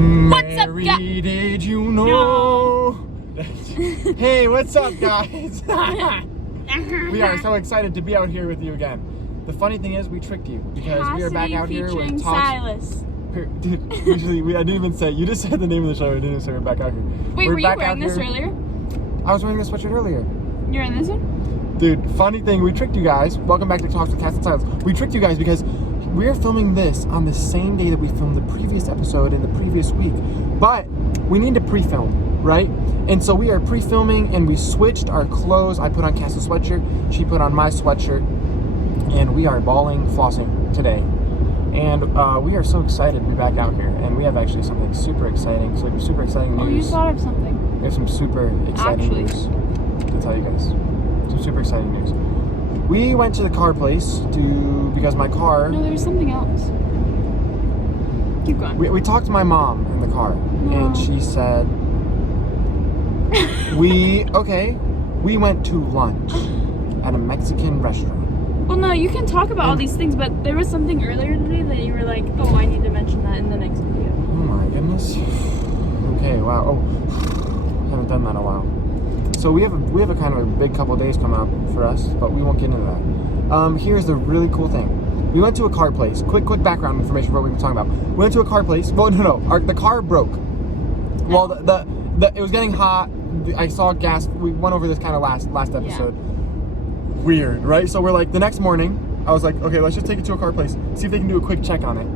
What's up, guys? Did you know? Hey, what's up, guys? We are so excited to be out here with you again. The funny thing is, we tricked you because we are back out here with Silas. Dude, usually I didn't even say. You just said the name of the show. I didn't even say we're back out here. Wait, were you wearing this earlier? I was wearing this sweatshirt earlier. You're in this one? Dude, funny thing, we tricked you guys. Welcome back to Talks with Cass Silas. We tricked you guys because we're filming this on the same day that we filmed the previous episode in the previous week. But we need to pre-film, right? And so we are pre-filming and we switched our clothes. I put on Cass's sweatshirt, she put on my sweatshirt, and we are balling, flossing today. And we are so excited to be back out here. And we have actually something super exciting, super exciting news. Oh, you thought of something. We have some super exciting news to tell you guys. Some super exciting news. We went to the car place because my car... No, there was something else. Keep going. We talked to my mom in the car, and she said, we went to lunch at a Mexican restaurant. Well, no, you can talk about all these things, but there was something earlier today that you were like, oh, I need to mention that in the next video. Oh my goodness. Okay, wow. Oh, haven't done that in a while. So we have a kind of a big couple of days coming up for us, but we won't get into that. Here's the really cool thing. We went to a car place. Quick background information for what we've been talking about. We went to a car place. Well, no. The car broke. Well, it was getting hot. I saw gas. We went over this kind of last episode. Yeah. Weird, right? So we're like, the next morning, I was like, okay, let's just take it to a car place. See if they can do a quick check on it.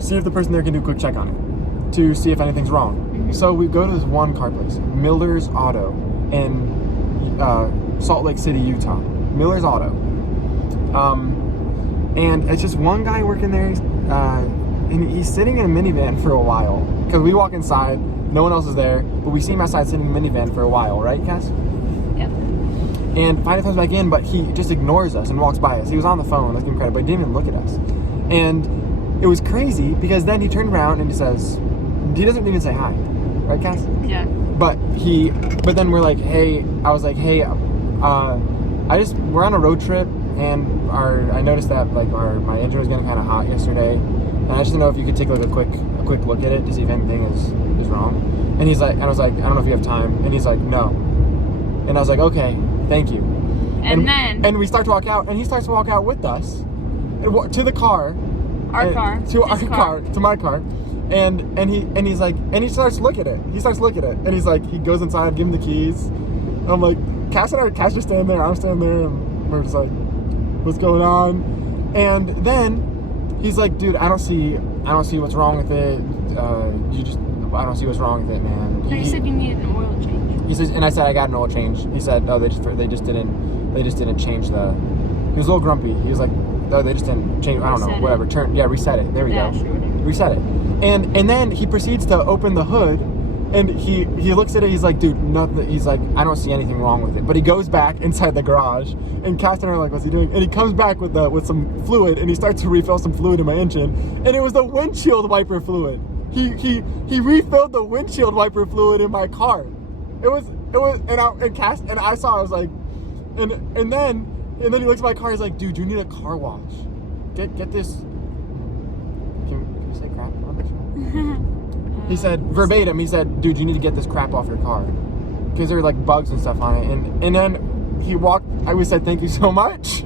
See if the person there can do a quick check on it to see if anything's wrong. Mm-hmm. So we go to this one car place, Miller's Auto, in Salt Lake City, Utah. Miller's Auto. And it's just one guy working there, and he's sitting in a minivan for a while. Because we walk inside, no one else is there, but we see him outside sitting in a minivan for a while, right, Cass? Yeah. And finally comes back in, but he just ignores us and walks by us. He was on the phone, let's give him credit, but he didn't even look at us. And it was crazy, because then he turned around and he doesn't even say hi. Right, Cass? Yeah. But then we're like, hey, I was like, hey, we're on a road trip, and I noticed that like my engine was getting kind of hot yesterday, and I just didn't know if you could take like a quick look at it to see if anything is wrong. And I was like, I don't know if you have time, and he's like, no. And I was like, okay, thank you. And we start to walk out, and he starts to walk out with us to the car, to my car. And he starts to look at it. And he's like, he goes inside, give him the keys. And I'm like, Cass just standing there, I'm standing there, and we're just like, what's going on? And then he's like, dude, I don't see what's wrong with it. I don't see what's wrong with it, man. No, you said you needed an oil change. He says, and I said I got an oil change. He said, oh, they just didn't change the. He was a little grumpy. He was like, oh, they just didn't change. I don't know, whatever. Reset it. There we go. Sure. Reset it. And then he proceeds to open the hood, and he looks at it. He's like, dude, nothing. He's like, I don't see anything wrong with it. But he goes back inside the garage, and Cass and I are like, what's he doing? And he comes back with some fluid, and he starts to refill some fluid in my engine, and it was the windshield wiper fluid. He refilled the windshield wiper fluid in my car. It was and I saw. I was like, and then he looks at my car. He's like, dude, you need a car wash. Get this. Can you say crap on this one? He said verbatim. He said, dude, you need to get this crap off your car because there were like bugs and stuff on it. And then he walked. We said thank you so much.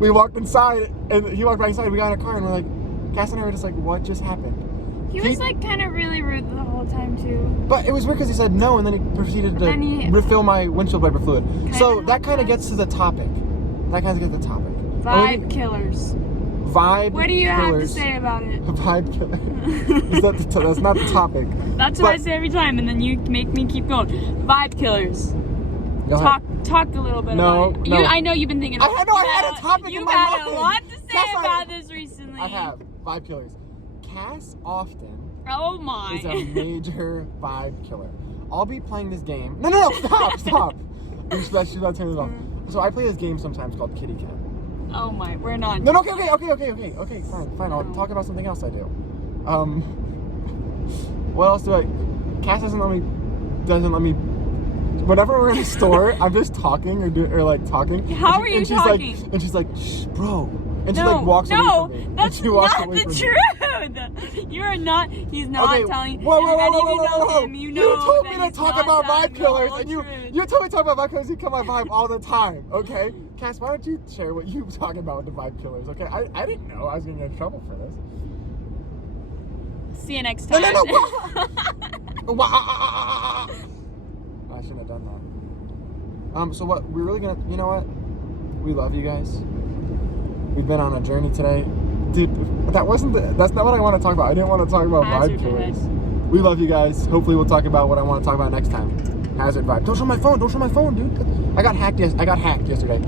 We walked inside, and he walked back inside. We got in a car, and we're like, Cass and I were just like, what just happened? He was like kind of really rude the whole time too. But it was weird because he said no, and then he proceeded to refill my windshield wiper fluid. So that kind of gets to the topic. Vibe killers. Vibe. What do you have to say about it? Vibe killers. That's not the topic. That's what I say every time, and then you make me keep going. Vibe killers. Talk a little bit about it. I know you've been thinking. I had a topic in my mind. You've had a lot to say about this recently. I have. Vibe killers. Cass often is a major vibe killer. I'll be playing this game. No, stop. She's not turning it off. So I play this game sometimes called Kitty Cat. Oh my, we're not. No, okay, fine. I'll talk about something else I do. What else do I? Cass doesn't let me. Whenever we're in a store, I'm just talking or talking. How are you talking? And she's like, shh, bro. And she walks away from me. No, that's not the truth. You are not. He's not Okay, telling. Whoa. Him, you You told that me to he's talk not about telling vibe the killers, whole and truth. you told me to talk about vibe killers. You kill my vibe all the time, okay? Cass, why don't you share what you were talking about with the vibe killers, okay? I didn't know I was gonna get in trouble for this. See you next time. No. I shouldn't have done that. So what? We're really gonna. You know what? We love you guys. We've been on a journey today. Dude, that's not what I want to talk about. I didn't want to talk about vibe killers. We love you guys. Hopefully we'll talk about what I want to talk about next time. Hazard vibe. Don't show my phone, dude. I got hacked yesterday.